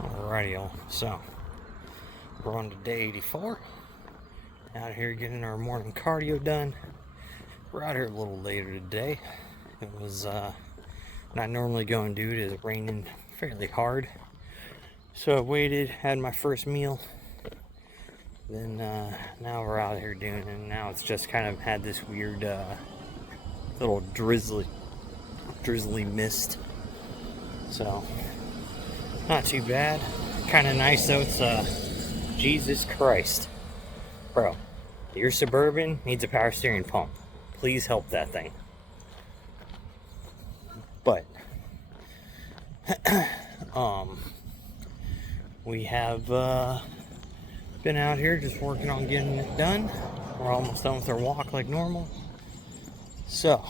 Alrighty, so we're on to day 84. Out here getting our morning cardio done. We're out here a little later today. It was not normally going due to it raining fairly hard. So I waited, had my first meal. Then now we're out here doing it, and now it's just kind of had this weird little drizzly mist. So not too bad. Kind of nice though. It's Jesus Christ, bro. Your Suburban needs a power steering pump. Please help that thing. But we have been out here just working on getting it done. We're almost done with our walk like normal. So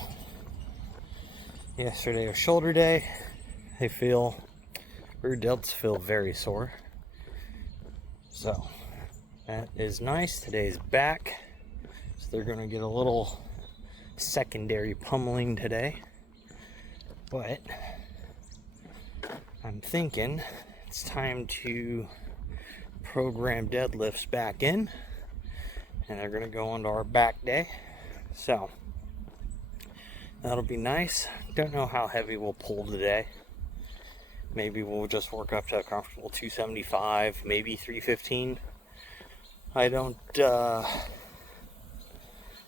yesterday was shoulder day. Rear delts feel very sore. So that is nice. Today's back. So they're going to get a little secondary pummeling today. But I'm thinking it's time to program deadlifts back in. And they're going to go onto our back day. So that'll be nice. Don't know how heavy we'll pull today. Maybe we'll just work up to a comfortable 275, maybe 315. I don't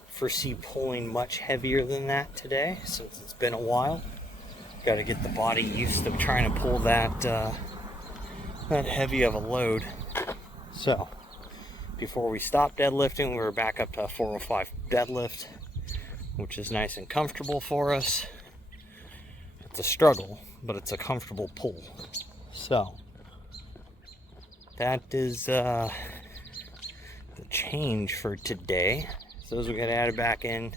foresee pulling much heavier than that today, since it's been a while. Got to get the body used to trying to pull that heavy of a load. So before we stopped deadlifting, we were back up to a 405 deadlift, which is nice and comfortable for us. It's a struggle, but it's a comfortable pull. So that is the change for today. So those we got added back in.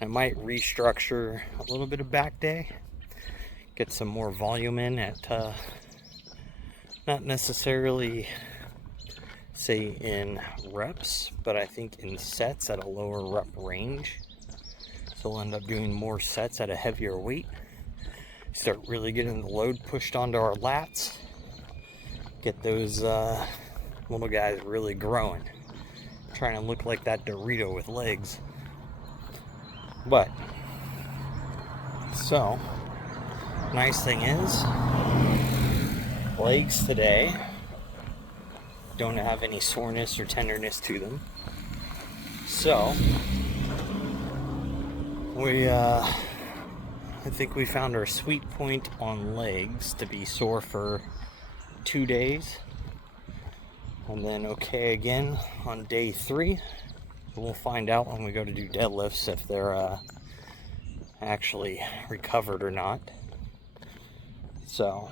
I might restructure a little bit of back day, get some more volume in at not necessarily say in reps, but I think in sets at a lower rep range. So we'll end up doing more sets at a heavier weight. Start really getting the load pushed onto our lats. Get those little guys really growing. Trying to look like that Dorito with legs. But, so, nice thing is, legs today don't have any soreness or tenderness to them. So, I think we found our sweet point on legs to be sore for 2 days. And then okay again on day 3. We'll find out when we go to do deadlifts if they're actually recovered or not. So,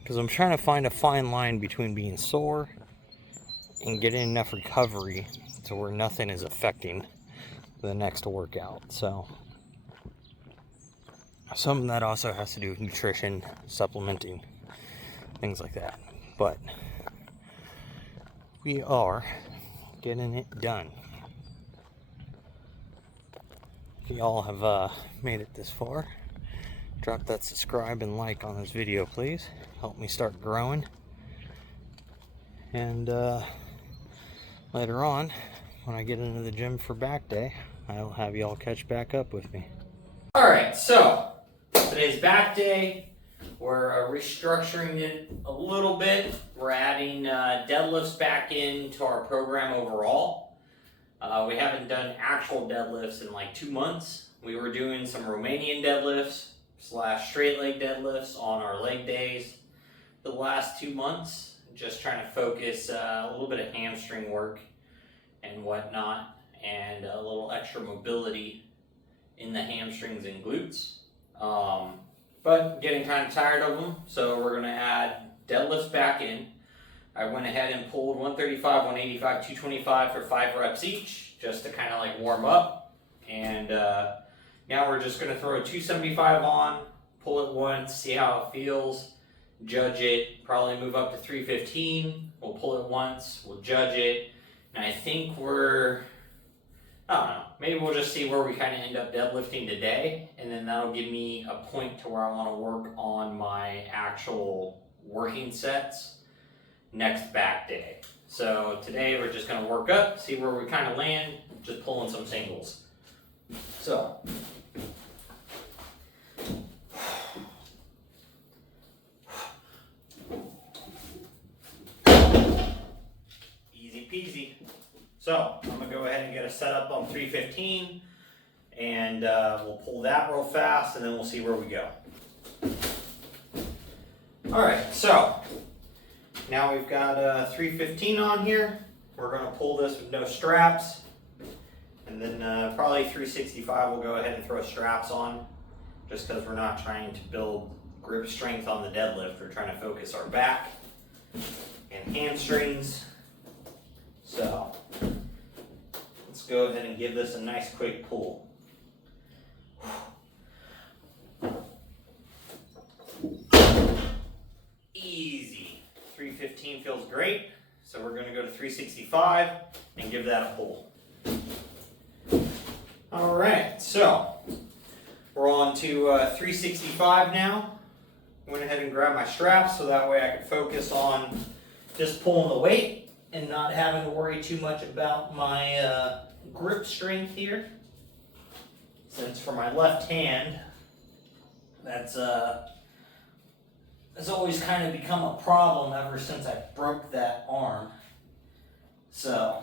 because I'm trying to find a fine line between being sore and getting enough recovery to where nothing is affecting the next workout. So some of that also has to do with nutrition, supplementing, things like that. But we are getting it done. If y'all have made it this far, drop that subscribe and like on this video, please. Help me start growing. And later on, when I get into the gym for back day, I'll have y'all catch back up with me. Alright, so today's back day. We're restructuring it a little bit. We're adding deadlifts back into our program overall. We haven't done actual deadlifts in like 2 months. We were doing some Romanian deadlifts / straight leg deadlifts on our leg days the last 2 months. Just trying to focus a little bit of hamstring work and whatnot, and a little extra mobility in the hamstrings and glutes. But getting kind of tired of them, so we're going to add deadlifts back in. I went ahead and pulled 135, 185, 225 for 5 reps each, just to kind of like warm up. And now we're just going to throw a 275 on, pull it once, see how it feels, judge it, probably move up to 315. We'll pull it once, we'll judge it. And I think I don't know, maybe we'll just see where we kind of end up deadlifting today, and then that'll give me a point to where I want to work on my actual working sets next back day. So today we're just gonna work up, see where we kind of land, just pulling some singles. So. Easy peasy. So I'm gonna go ahead and get a setup on 315 and we'll pull that real fast and then we'll see where we go. Alright, so now we've got 315 on here. We're gonna pull this with no straps. And then probably 365 we'll go ahead and throw straps on, just because we're not trying to build grip strength on the deadlift. We're trying to focus our back and hamstrings. So let's go ahead and give this a nice quick pull. Easy. 315 feels great. So we're going to go to 365 and give that a pull. Alright, so we're on to 365 now. I went ahead and grabbed my straps so that way I could focus on just pulling the weight and not having to worry too much about my grip strength here. Since for my left hand, that's always kind of become a problem ever since I broke that arm. So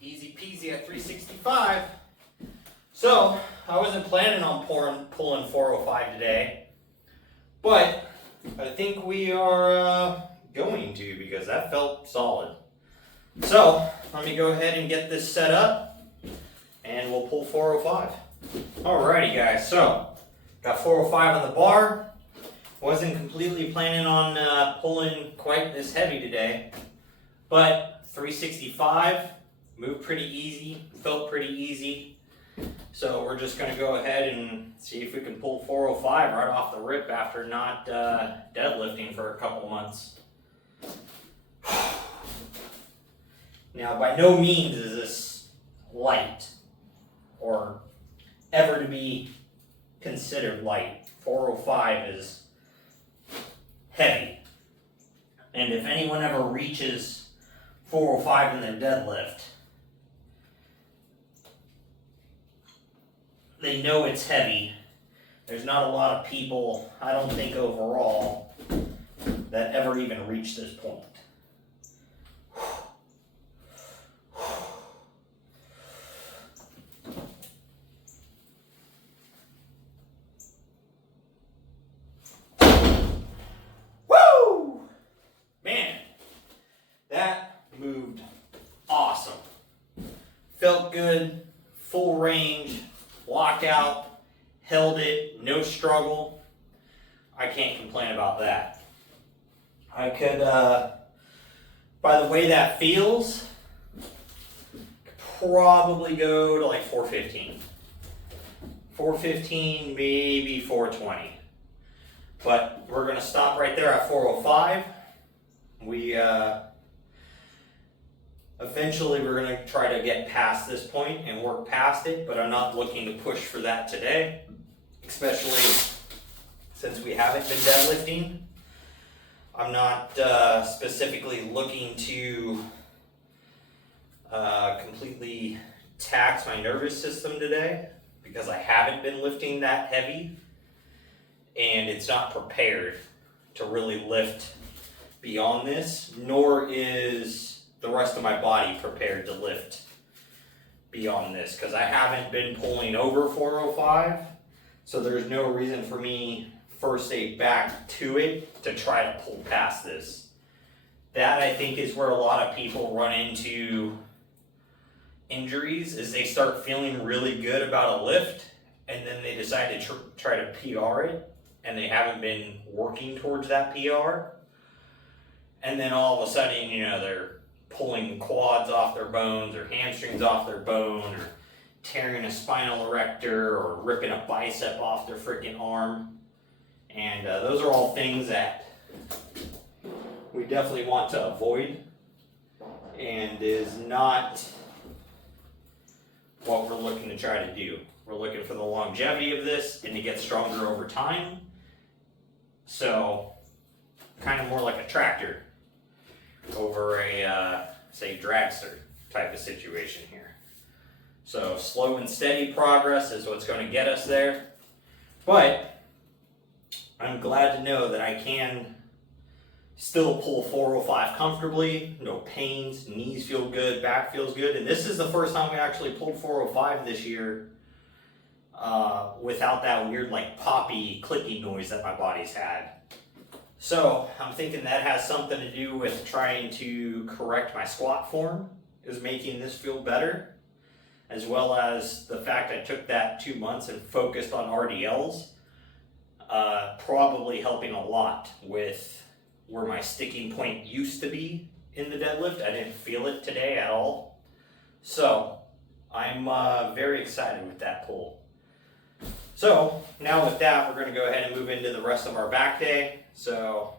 easy peasy at 365. So I wasn't planning on pulling 405 today, but I think we are going to, because that felt solid. So let me go ahead and get this set up and we'll pull 405. Alrighty guys, so got 405 on the bar. Wasn't completely planning on pulling quite this heavy today, but 365 moved pretty easy, felt pretty easy. So we're just going to go ahead and see if we can pull 405 right off the rip after not deadlifting for a couple months. Now, by no means is this light or ever to be considered light. 405 is heavy. And if anyone ever reaches 405 in their deadlift, they know it's heavy. There's not a lot of people, I don't think overall, that ever even reach this point. Woo! Man, that moved awesome. Felt good, full range. Locked out, held it, no struggle. I can't complain about that. I could, by the way that feels, probably go to like 415. 415, maybe 420. But we're going to stop right there at 405. Eventually, we're going to try to get past this point and work past it, but I'm not looking to push for that today, especially since we haven't been deadlifting. I'm not specifically looking to completely tax my nervous system today because I haven't been lifting that heavy and it's not prepared to really lift beyond this, nor is the rest of my body prepared to lift beyond this because I haven't been pulling over 405, so there's no reason for me first aid back to it to try to pull past this. That I think is where a lot of people run into injuries, is they start feeling really good about a lift and then they decide to try to PR it and they haven't been working towards that PR, and then all of a sudden, you know, they're pulling quads off their bones or hamstrings off their bone or tearing a spinal erector or ripping a bicep off their freaking arm. And those are all things that we definitely want to avoid and is not what we're looking to try to do. We're looking for the longevity of this and to get stronger over time. So, kind of more like a tractor over a, say, dragster type of situation here. So, slow and steady progress is what's going to get us there. But, I'm glad to know that I can still pull 405 comfortably, no pains, knees feel good, back feels good. And this is the first time we actually pulled 405 this year without that weird like poppy, clicky noise that my body's had. So I'm thinking that has something to do with trying to correct my squat form, is making this feel better, as well as the fact I took that 2 months and focused on RDLs, probably helping a lot with where my sticking point used to be in the deadlift. I didn't feel it today at all. So I'm very excited with that pull. So now with that, we're gonna go ahead and move into the rest of our back day. So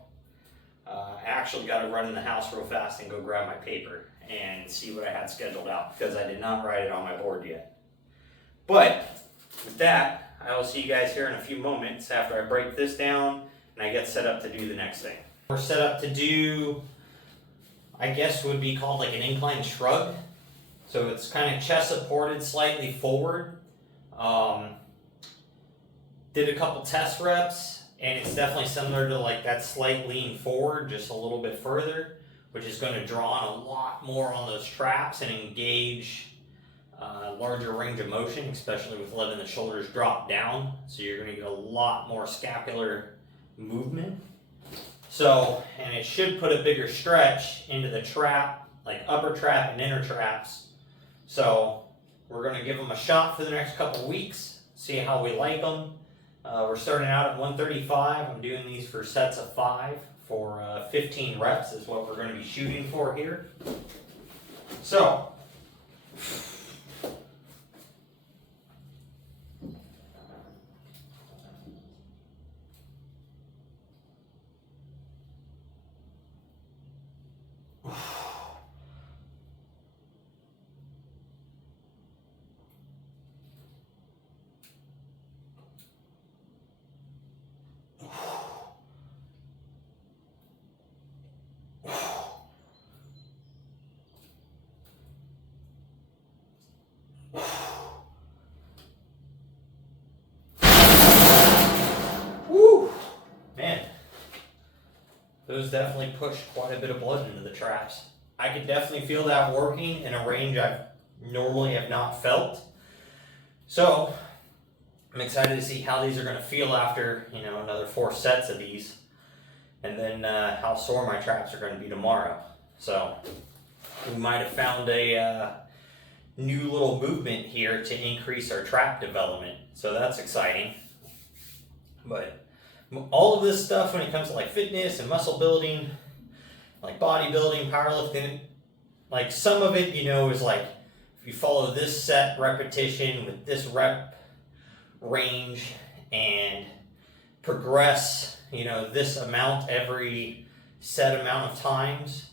I actually gotta run in the house real fast and go grab my paper and see what I had scheduled out, because I did not write it on my board yet. But with that, I will see you guys here in a few moments after I break this down and I get set up to do the next thing. We're set up to do, I guess would be called like an incline shrug. So it's kind of chest supported, slightly forward. Did a couple test reps, and it's definitely similar to like that slight lean forward, just a little bit further, which is going to draw on a lot more on those traps and engage larger range of motion, especially with letting the shoulders drop down. So you're going to get a lot more scapular movement. So, and it should put a bigger stretch into the trap, like upper trap and inner traps. So we're going to give them a shot for the next couple weeks, see how we like them. We're starting out at 135. I'm doing these for sets of 5 for 15 reps is what we're going to be shooting for here. So, those definitely pushed quite a bit of blood into the traps. I could definitely feel that working in a range I normally have not felt. So I'm excited to see how these are going to feel after, another 4 sets of these, and then how sore my traps are going to be tomorrow. So we might have found a new little movement here to increase our trap development. So that's exciting. But all of this stuff, when it comes to like fitness and muscle building, like bodybuilding, powerlifting, like some of it, is like if you follow this set repetition with this rep range and progress, this amount every set amount of times,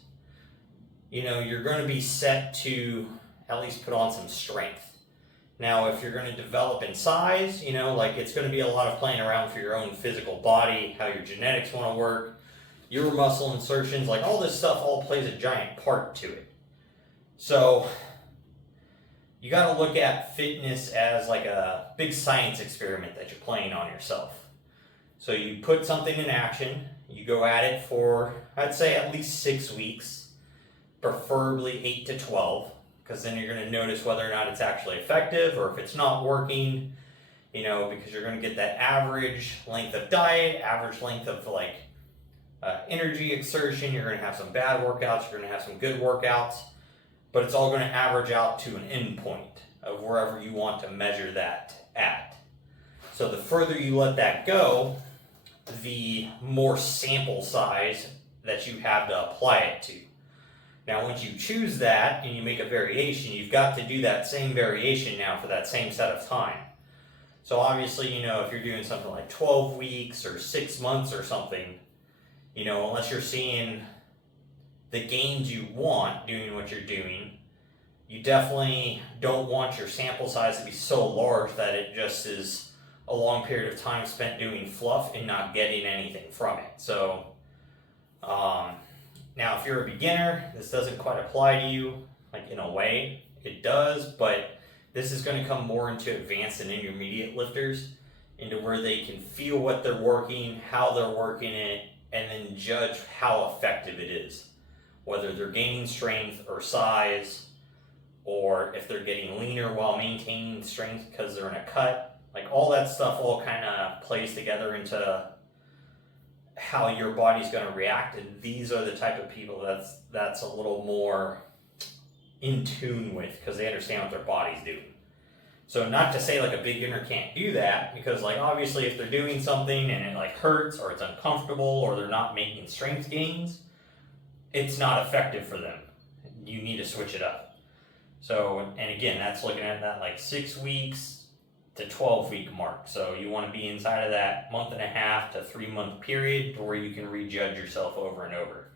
you're going to be set to at least put on some strength. Now, if you're going to develop in size, it's going to be a lot of playing around for your own physical body, how your genetics want to work, your muscle insertions, like all this stuff all plays a giant part to it. So, you got to look at fitness as like a big science experiment that you're playing on yourself. So you put something in action, you go at it for, I'd say at least 6 weeks, preferably 8 to 12. Because then you're going to notice whether or not it's actually effective, or if it's not working, because you're going to get that average length of diet, average length of energy exertion. You're going to have some bad workouts, you're going to have some good workouts, but it's all going to average out to an end point of wherever you want to measure that at. So the further you let that go, the more sample size that you have to apply it to. Now, once you choose that and you make a variation, you've got to do that same variation now for that same set of time. So obviously, if you're doing something like 12 weeks or 6 months or something, unless you're seeing, the gains you want doing what you're doing, you definitely don't want your sample size to be so large that it just is a long period of time spent doing fluff and not getting anything from it. So now if you're a beginner, this doesn't quite apply to you, like in a way it does, but this is going to come more into advanced and intermediate lifters, into where they can feel what they're working, how they're working it, and then judge how effective it is. Whether they're gaining strength or size, or if they're getting leaner while maintaining strength because they're in a cut. Like all that stuff all kind of plays together into how your body's going to react, and these are the type of people that's a little more in tune with, because they understand what their body's doing. So not to say like a beginner can't do that, because like obviously if they're doing something and it like hurts or it's uncomfortable or they're not making strength gains, it's not effective for them. You need to switch it up. So, and again, that's looking at that like 6 weeks to 12-week mark. So you want to be inside of that 1.5 to 3 month period to where you can rejudge yourself over and over.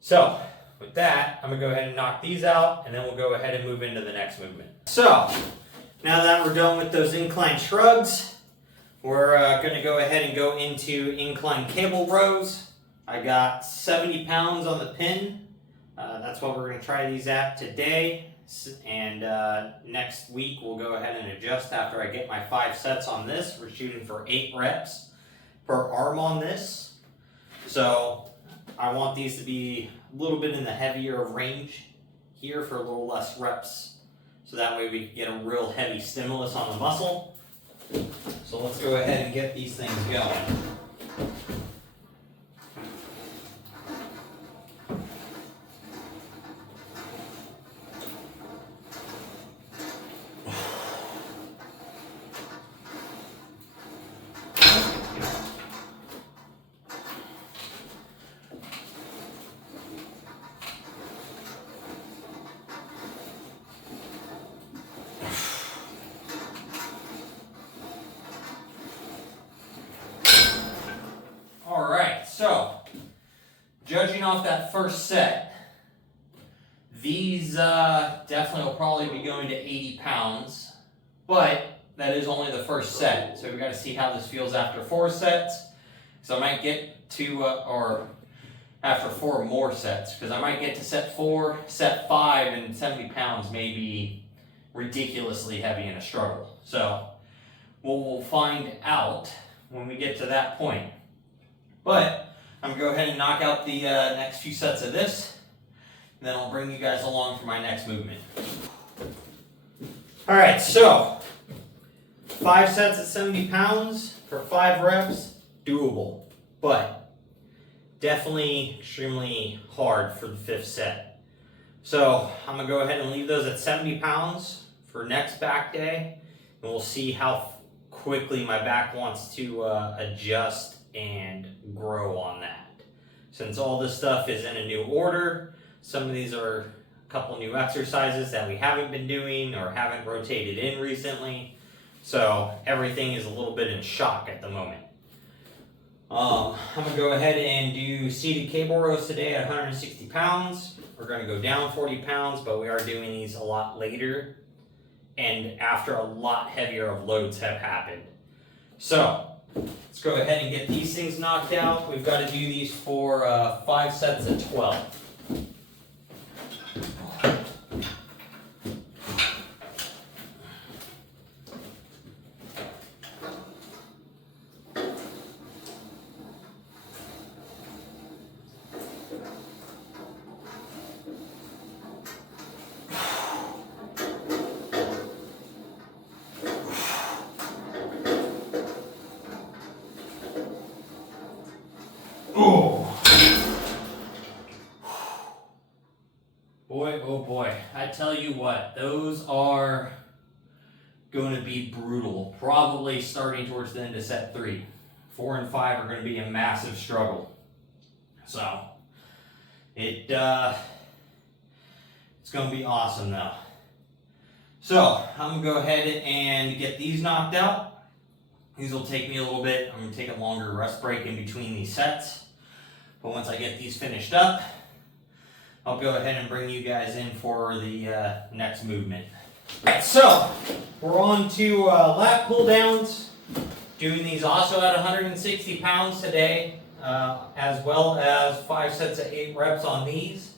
So with that, I'm going to go ahead and knock these out, and then we'll go ahead and move into the next movement. So now that we're done with those incline shrugs, we're going to go ahead and go into incline cable rows. I got 70 pounds on the pin. That's what we're going to try these at today, and next week we'll go ahead and adjust after I get my 5 sets on this. We're shooting for 8 reps per arm on this, so I want these to be a little bit in the heavier range here for a little less reps, so that way we can get a real heavy stimulus on the muscle. So let's go ahead and get these things going. So, judging off that first set, these definitely will probably be going to 80 pounds, but that is only the first set. So we got to see how this feels after 4 sets. So I might get to, or after 4 more sets, because I might get to set 4, set 5, and 70 pounds may be ridiculously heavy in a struggle. So we'll find out when we get to that point. But I'm going to go ahead and knock out the next few sets of this, and then I'll bring you guys along for my next movement. Alright, so 5 sets at 70 pounds for 5 reps, doable, but definitely extremely hard for the 5th set. So I'm going to go ahead and leave those at 70 pounds for next back day, and we'll see how quickly my back wants to adjust and grow on that. Since all this stuff is in a new order, some of these are a couple new exercises that we haven't been doing or haven't rotated in recently, so everything is a little bit in shock at the moment. I'm going to go ahead and do seated cable rows today at 160 pounds. We're going to go down 40 pounds, but we are doing these a lot later and after a lot heavier of loads have happened. So let's go ahead and get these things knocked out. We've got to do these for 5 sets of 12. Boy, oh boy, I tell you what, those are going to be brutal. Probably starting towards the end of set 3. 4 and 5 are going to be a massive struggle. So, it's going to be awesome though. So, I'm going to go ahead and get these knocked out. These will take me a little bit. I'm going to take a longer rest break in between these sets. But once I get these finished up, I'll go ahead and bring you guys in for the next movement. Alright, so we're on to lat pull downs. Doing these also at 160 pounds today, as well as 5 sets of 8 reps on these.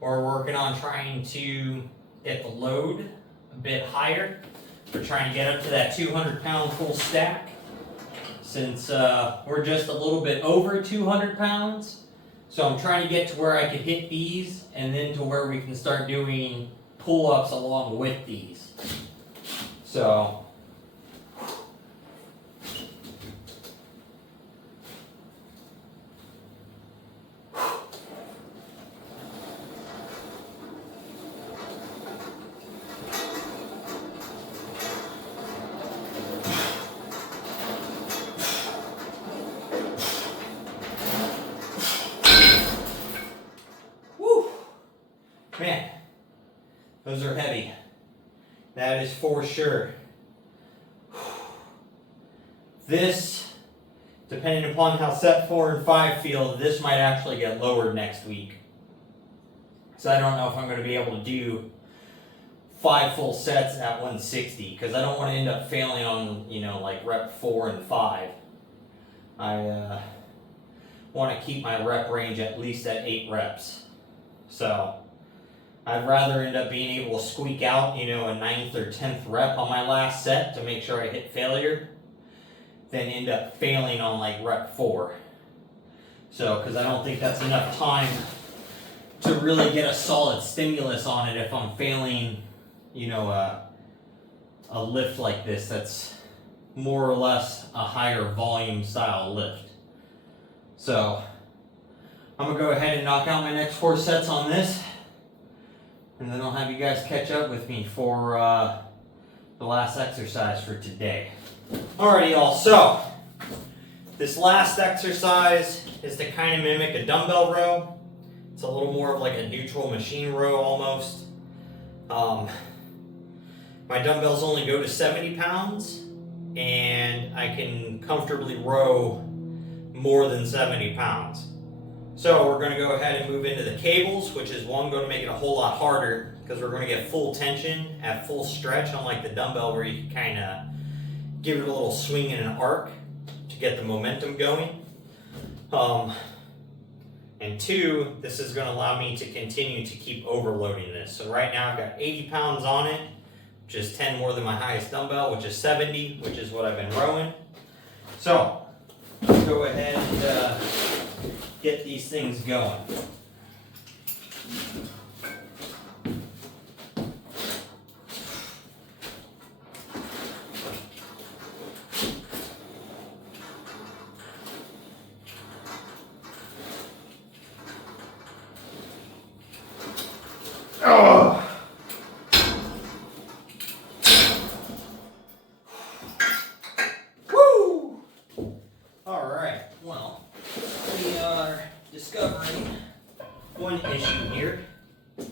We're working on trying to get the load a bit higher. We're trying to get up to that 200-pound full stack. Since we're just a little bit over 200 pounds, so I'm trying to get to where I can hit these and then to where we can start doing pull-ups along with these. So man, those are heavy. That is for sure. This, depending upon how set 4 and 5 feel, this might actually get lowered next week. So I don't know if I'm going to be able to do 5 full sets at 160 because I don't want to end up failing on, like rep 4 and 5. I want to keep my rep range at least at 8 reps. So I'd rather end up being able to squeak out, a 9th or 10th rep on my last set to make sure I hit failure than end up failing on like rep 4. So, because I don't think that's enough time to really get a solid stimulus on it if I'm failing, a lift like this that's more or less a higher volume style lift. So, I'm going to go ahead and knock out my next 4 sets on this. And then I'll have you guys catch up with me for the last exercise for today. Alrighty, y'all. So, this last exercise is to kind of mimic a dumbbell row. It's a little more of like a neutral machine row almost. My dumbbells only go to 70 pounds, and I can comfortably row more than 70 pounds. So we're going to go ahead and move into the cables, which is going to make it a whole lot harder because we're going to get full tension at full stretch, unlike the dumbbell where you can kind of give it a little swing and an arc to get the momentum going. And 2, this is going to allow me to continue to keep overloading this. So right now I've got 80 pounds on it, which is 10 more than my highest dumbbell, which is 70, which is what I've been rowing. So let's go ahead and get these things going. Oh. Woo! All right. Well, we are discovering one issue here, which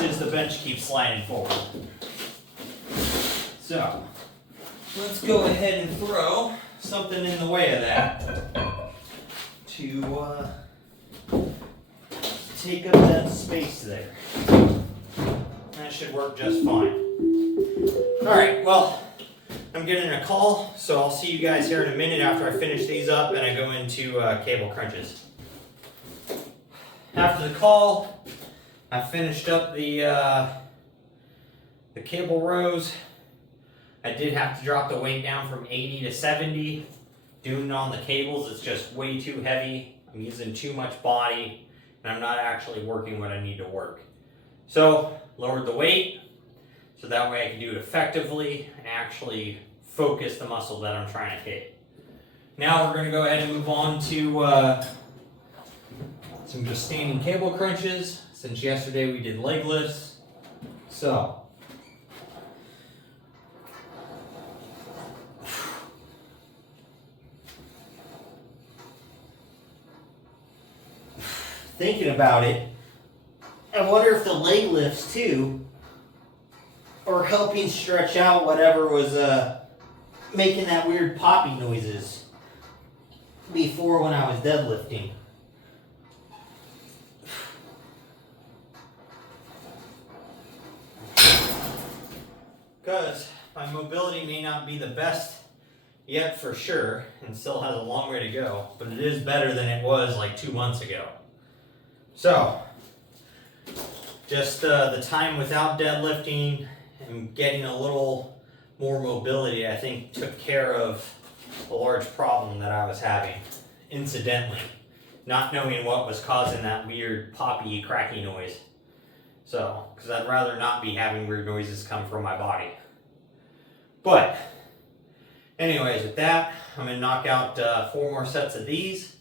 is the bench keeps sliding forward. So let's go ahead and throw something in the way of that to take up that space there. That should work just fine. All right, well, I'm getting a call, so I'll see you guys here in a minute after I finish these up and I go into cable crunches. After the call, I finished up the cable rows. I did have to drop the weight down from 80 to 70. Doing it on the cables, it's just way too heavy. I'm using too much body, and I'm not actually working what I need to work. So, lowered the weight, so that way I can do it effectively and actually focus the muscle that I'm trying to hit. Now we're going to go ahead and move on to some just standing cable crunches, since yesterday we did leg lifts. So, thinking about it, I wonder if the leg lifts too are helping stretch out whatever was making that weird poppy noises before when I was deadlifting. because my mobility may not be the best yet for sure, and still has a long way to go, but it is better than it was like 2 months ago. So, just the time without deadlifting and getting a little more mobility, I think, took care of a large problem that I was having, incidentally. Not knowing what was causing that weird poppy, cracky noise. So, because I'd rather not be having weird noises come from my body. But, anyways, with that, I'm going to knock out 4 more sets of these.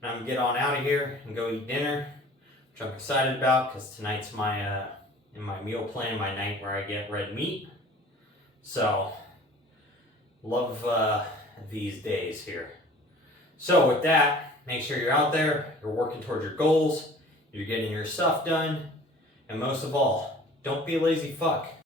And I'm going to get on out of here and go eat dinner, which I'm excited about because tonight's my in my meal plan, my night where I get red meat. So, love these days here. So with that, make sure you're out there, you're working towards your goals, you're getting your stuff done, and most of all, don't be a lazy fuck.